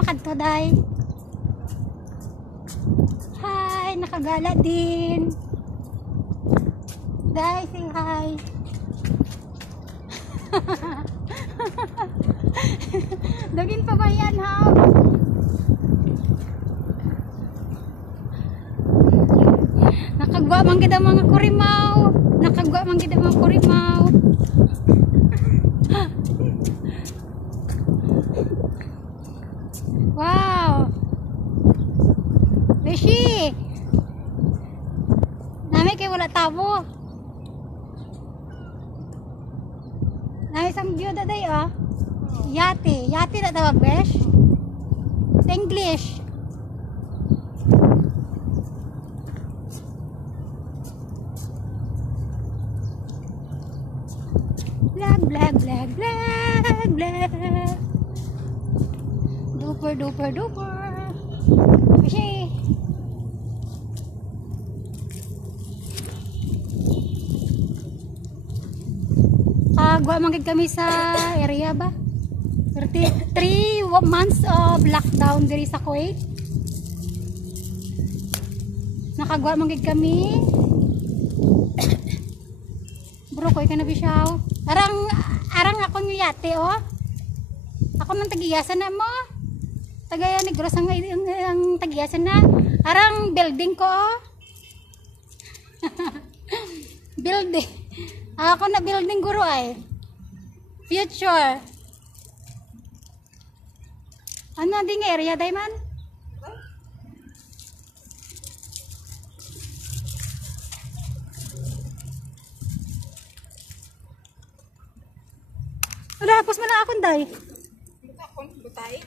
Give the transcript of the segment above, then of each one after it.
makadto day. Hi, nakagala din. Day, say hi. Dagin pa ba yan, ha? Nakagwa man gid ang mga kurimaw. Nakagwa man gid ang mga kurimaw. Wow. Beshi. Nami kay wala tabo. Nami sang view da day oh. Yate, yate na tawag besh. Sa English. Blag blag blag blag blag. Duper duper duper. Beshi. Gwa manggid kami sa area ba? 3 months of lockdown diri sa Kuwait. Nakagwa manggid kami. Bro, koy ka na bisyaw. Arang ako ng yate oh. Ako nang tagiyasan na mo. Tagaya ni Gross ang tagiyasan na. Arang building ko oh. Building. Ako na building guro ay. Future. Ano ding area Dayman? Wala, hapos mo lang akong day. Akong butay.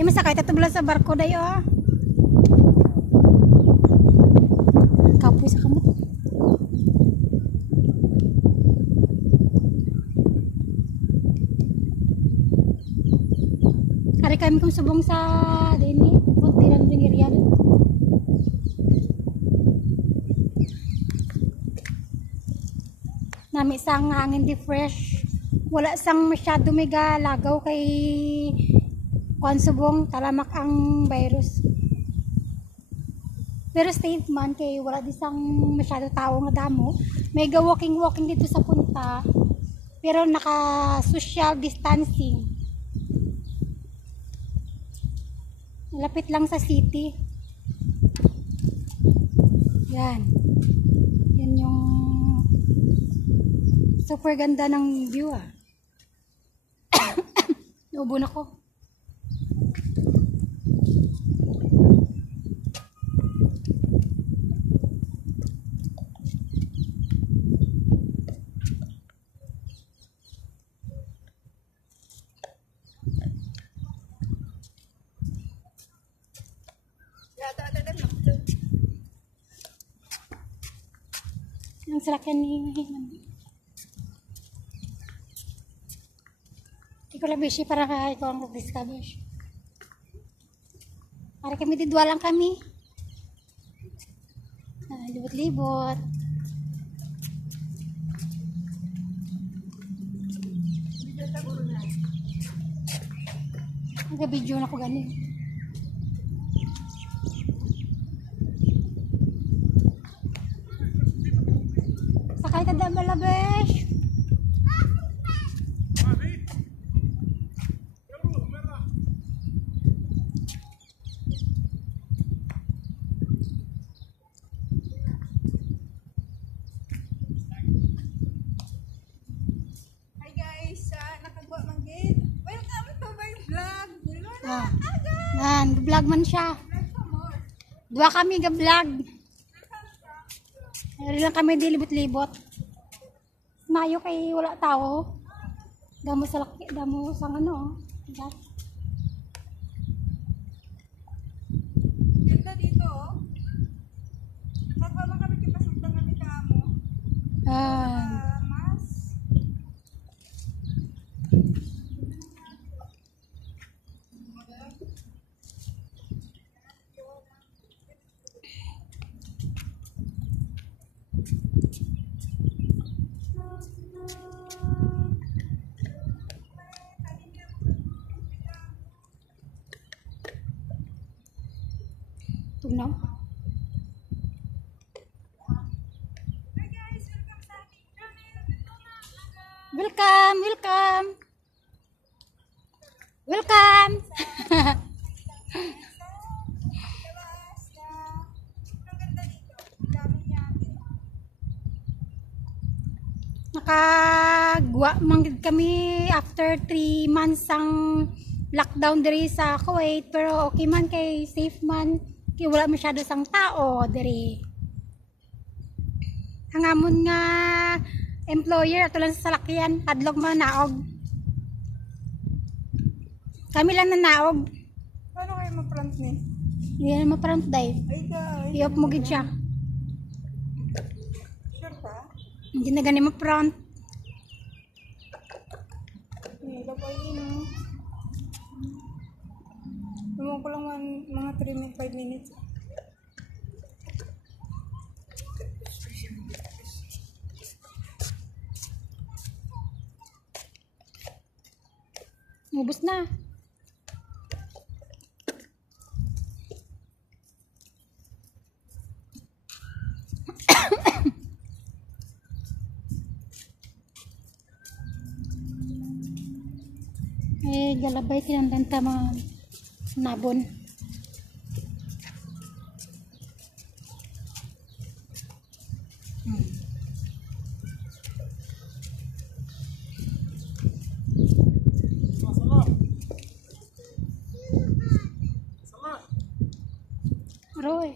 Di masakay tatubulan sa barko dayo ah. Kapoy sa kamot. Ari kami kung subong sa dini. Buti lang din area. Nami sang hangin di fresh. Wala sang masyado mega lagaw kay kuan subong talamak ang virus. Pero safe man kay wala di sang masyado tao nga damo. Mega walking dito sa punta. Pero naka social distancing. Lapit lang sa city. Yan. Yan yung super ganda ng view ah. Naubo na ko. Ang salakyan ni ikaw lang beshi para ka ikaw ang mag-discover. Para kami didwa lang kami. Libot-libot. Nag-video na ko ganin. Sakay ka dyan malabesh. Hi guys, nakagwa manggid. Welcome to my vlog. Vlog man siya. Dua kami ga-vlog. Ari lang kami dilibot-libot. Mayo kay wala tao. Damo sa laki, damo sa ano. Diyan. Ganda dito, oh. Nagwa man kami kipasugtan kami kaamo. Mas. Tugnaw. Hi guys, welcome sa aking channel. Ito na, Welcome, welcome. Welcome. labas na. Ang ganda dito. Ang dami yatin. Nakagwa manggid kami after 3 months ang lockdown diri sa Kuwait, pero okay man kay safe man kay wala masyado sang tao diri. Ang amon nga employer ato lang sa salakyan padlog man naog. Kami lang na naog. Paano kayo ma-front ni? Hindi na ma-front day. Ay guys. I-off mo gid siya. Sure ka? Hindi na gani ma-front. Hindi, kapag yun, oh. Naman ko lang mga 5 minutes. Ubus na. Galabay kinandanta mga nabon. Roy.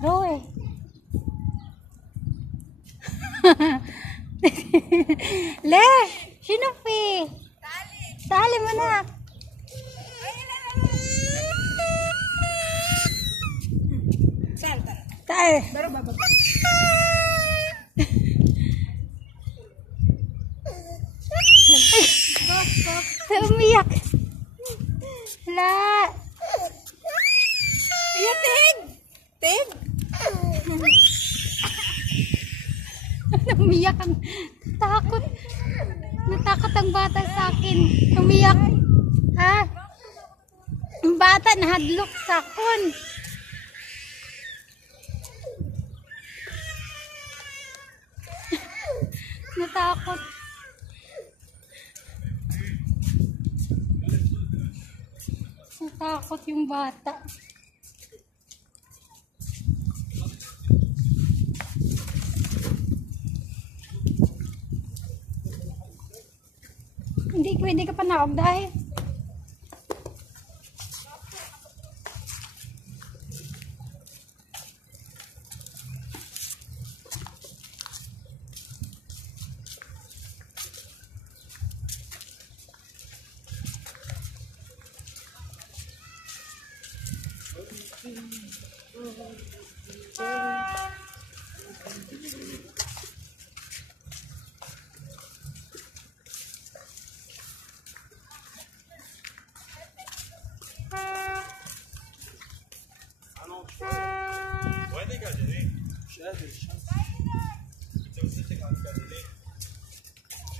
Roy. Le, Shinopi. Tali mo na. Tali. Baru babak. Umiyak. La. Iya, Tig. Tig. Umiyak ang takot. Natakot ang bata sa akin. Umiyak. Ha? Ang bata nahadlok sa akon. Natakot. Natakot yung bata. Hindi ka pa naog dahil.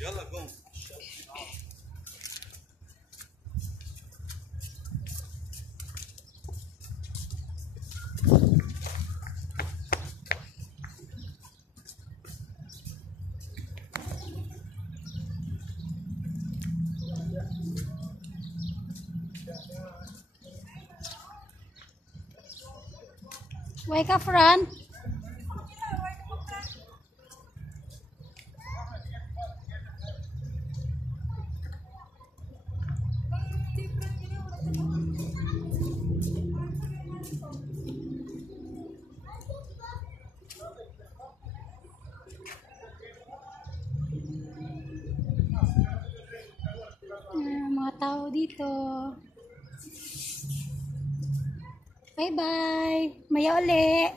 يلا قوم Wake up, front. tao dito. Bye-bye. Maya uli.